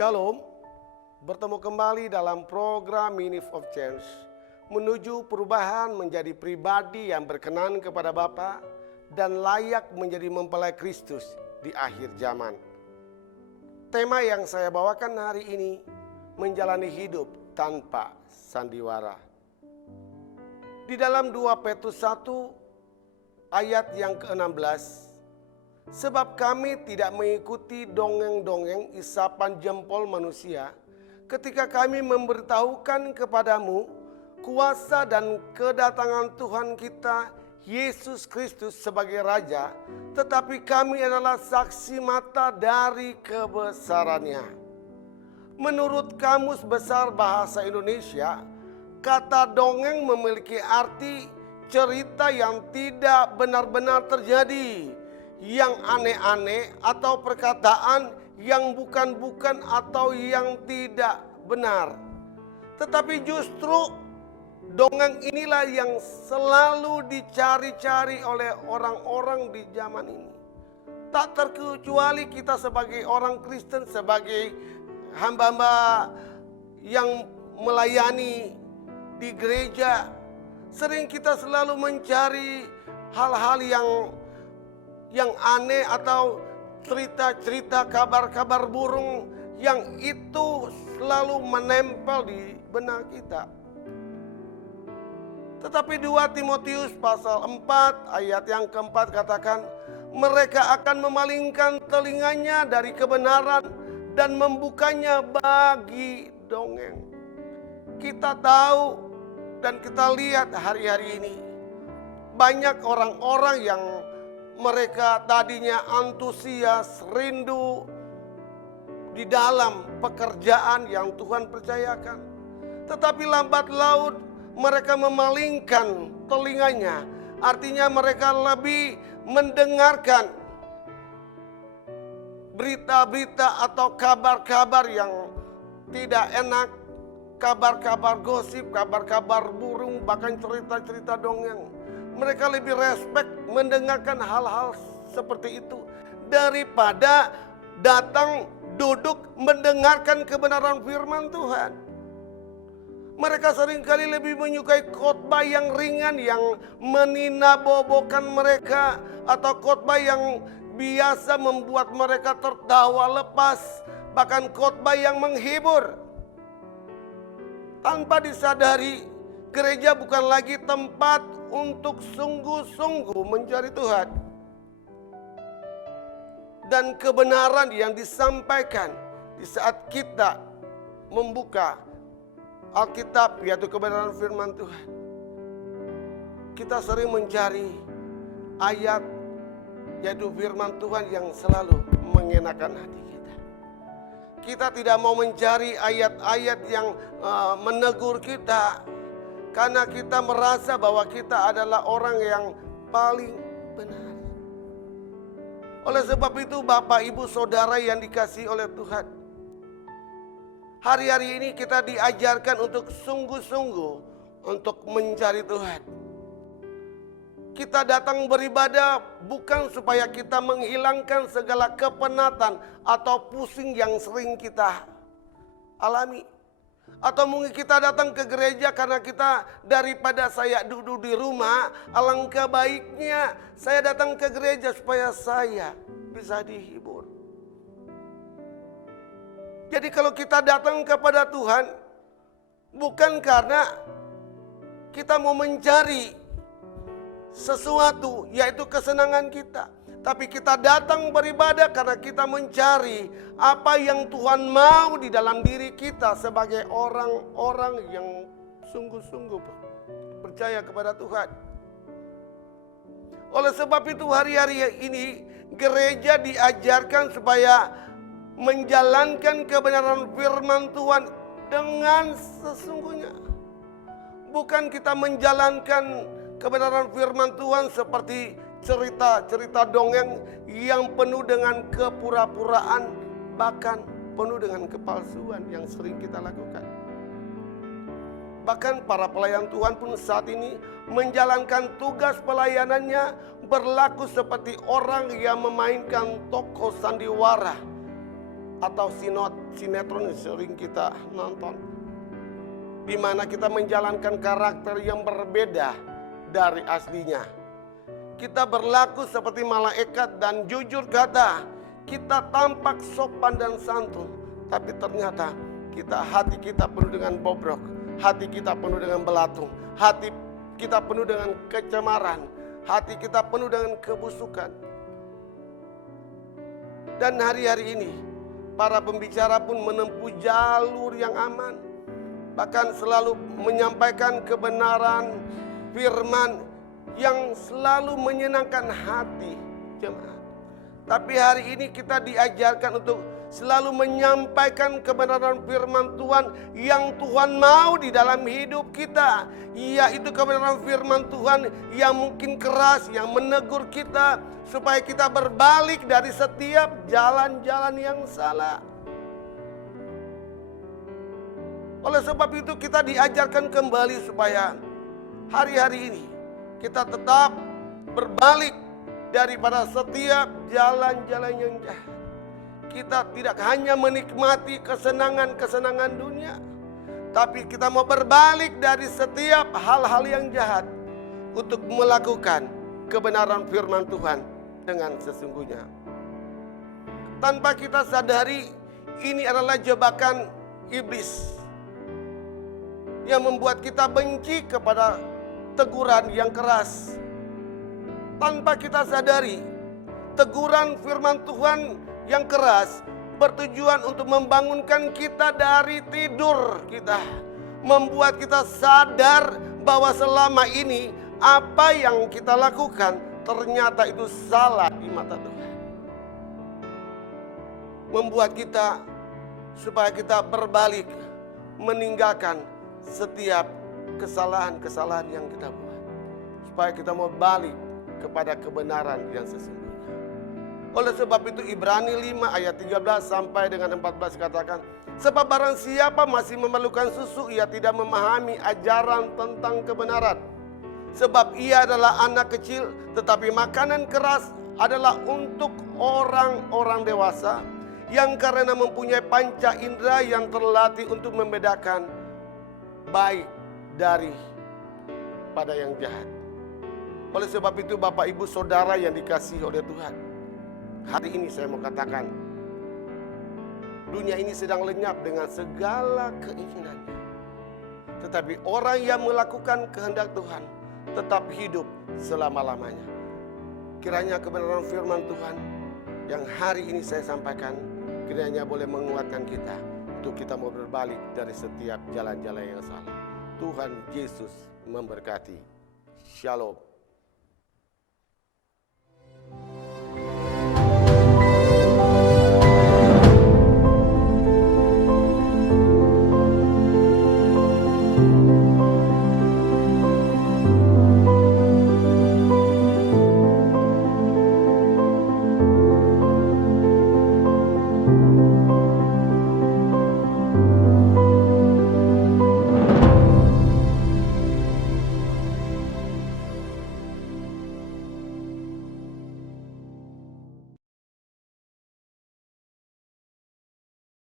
Shalom, bertemu kembali dalam program Minute of Change, menuju perubahan menjadi pribadi yang berkenan kepada Bapa dan layak menjadi mempelai Kristus di akhir zaman. Tema yang saya bawakan hari ini, menjalani hidup tanpa sandiwara. Di dalam 2 Petrus 1 ayat yang ke-16, sebab kami tidak mengikuti dongeng-dongeng isapan jempol manusia ketika kami memberitahukan kepadamu kuasa dan kedatangan Tuhan kita Yesus Kristus sebagai Raja, tetapi kami adalah saksi mata dari kebesarannya. Menurut Kamus Besar Bahasa Indonesia, kata dongeng memiliki arti cerita yang tidak benar-benar terjadi, yang aneh-aneh atau perkataan yang bukan-bukan atau yang tidak benar. Tetapi justru dongeng inilah yang selalu dicari-cari oleh orang-orang di zaman ini. Tak terkecuali kita sebagai orang Kristen, sebagai hamba-hamba yang melayani di gereja, sering kita selalu mencari hal-hal yang aneh atau cerita-cerita kabar-kabar burung yang itu selalu menempel di benak kita. Tetapi 2 Timotius pasal 4 ayat yang keempat katakan, mereka akan memalingkan telinganya dari kebenaran dan membukanya bagi dongeng. Kita tahu dan kita lihat hari-hari ini banyak orang-orang yang mereka tadinya antusias, rindu di dalam pekerjaan yang Tuhan percayakan. Tetapi lambat laun mereka memalingkan telinganya. Artinya mereka lebih mendengarkan berita-berita atau kabar-kabar yang tidak enak, kabar-kabar gosip, kabar-kabar burung, bahkan cerita-cerita dongeng. Mereka lebih respect mendengarkan hal-hal seperti itu daripada datang duduk mendengarkan kebenaran firman Tuhan. Mereka seringkali lebih menyukai khotbah yang ringan, yang meninabobokan mereka, atau khotbah yang biasa membuat mereka tertawa lepas, bahkan khotbah yang menghibur. Tanpa disadari, gereja bukan lagi tempat untuk sungguh-sungguh mencari Tuhan. Dan kebenaran yang disampaikan di saat kita membuka Alkitab, yaitu kebenaran firman Tuhan, kita sering mencari ayat, yaitu firman Tuhan yang selalu mengenakan hati kita. Kita tidak mau mencari ayat-ayat yang menegur kita, karena kita merasa bahwa kita adalah orang yang paling benar. Oleh sebab itu Bapak, Ibu, Saudara yang dikasihi oleh Tuhan, hari-hari ini kita diajarkan untuk sungguh-sungguh untuk mencari Tuhan. Kita datang beribadah bukan supaya kita menghilangkan segala kepenatan atau pusing yang sering kita alami. Atau mungkin kita datang ke gereja karena kita daripada saya duduk di rumah, alangkah baiknya saya datang ke gereja supaya saya bisa dihibur. Jadi kalau kita datang kepada Tuhan bukan karena kita mau mencari sesuatu, yaitu kesenangan kita, tapi kita datang beribadah karena kita mencari apa yang Tuhan mau di dalam diri kita sebagai orang-orang yang sungguh-sungguh percaya kepada Tuhan. Oleh sebab itu hari-hari ini gereja diajarkan supaya menjalankan kebenaran firman Tuhan dengan sesungguhnya. Bukan kita menjalankan kebenaran firman Tuhan seperti cerita-cerita dongeng yang penuh dengan kepura-puraan, bahkan penuh dengan kepalsuan yang sering kita lakukan. Bahkan para pelayan Tuhan pun saat ini menjalankan tugas pelayanannya berlaku seperti orang yang memainkan tokoh sandiwara atau sinetron yang sering kita nonton, di mana kita menjalankan karakter yang berbeda dari aslinya. Kita berlaku seperti malaikat dan jujur kata, kita tampak sopan dan santun, tapi ternyata hati kita penuh dengan bobrok, hati kita penuh dengan belatung, hati kita penuh dengan kecemaran, hati kita penuh dengan kebusukan. Dan hari-hari ini para pembicara pun menempuh jalur yang aman, bahkan selalu menyampaikan kebenaran firman yang selalu menyenangkan hati jemaat. Tapi hari ini kita diajarkan untuk selalu menyampaikan kebenaran firman Tuhan yang Tuhan mau di dalam hidup kita, yaitu kebenaran firman Tuhan yang mungkin keras, yang menegur kita supaya kita berbalik dari setiap jalan-jalan yang salah. Oleh sebab itu kita diajarkan kembali supaya hari-hari ini kita tetap berbalik daripada setiap jalan-jalan yang jahat. Kita tidak hanya menikmati kesenangan-kesenangan dunia, tapi kita mau berbalik dari setiap hal-hal yang jahat untuk melakukan kebenaran firman Tuhan dengan sesungguhnya. Tanpa kita sadari, ini adalah jebakan iblis yang membuat kita benci kepada teguran yang keras. Tanpa kita sadari, teguran firman Tuhan yang keras bertujuan untuk membangunkan kita dari tidur kita, membuat kita sadar bahwa selama ini apa yang kita lakukan ternyata itu salah di mata Tuhan. Membuat kita supaya kita berbalik, meninggalkan setiap kesalahan-kesalahan yang kita buat, supaya kita mau balik kepada kebenaran yang sesungguhnya. Oleh sebab itu Ibrani 5 ayat 13 sampai dengan 14 katakan, sebab barang siapa masih memerlukan susu, ia tidak memahami ajaran tentang kebenaran. Sebab ia adalah anak kecil, tetapi makanan keras adalah untuk orang-orang dewasa, yang karena mempunyai panca indera yang terlatih untuk membedakan baik dari pada yang jahat. Oleh sebab itu Bapak Ibu Saudara yang dikasihi oleh Tuhan, hari ini saya mau katakan, dunia ini sedang lenyap dengan segala keinginannya. Tetapi orang yang melakukan kehendak Tuhan tetap hidup selama-lamanya. Kiranya kebenaran firman Tuhan yang hari ini saya sampaikan, kiranya boleh menguatkan kita untuk kita mau berbalik dari setiap jalan-jalan yang salah. Tuhan Yesus memberkati. Shalom.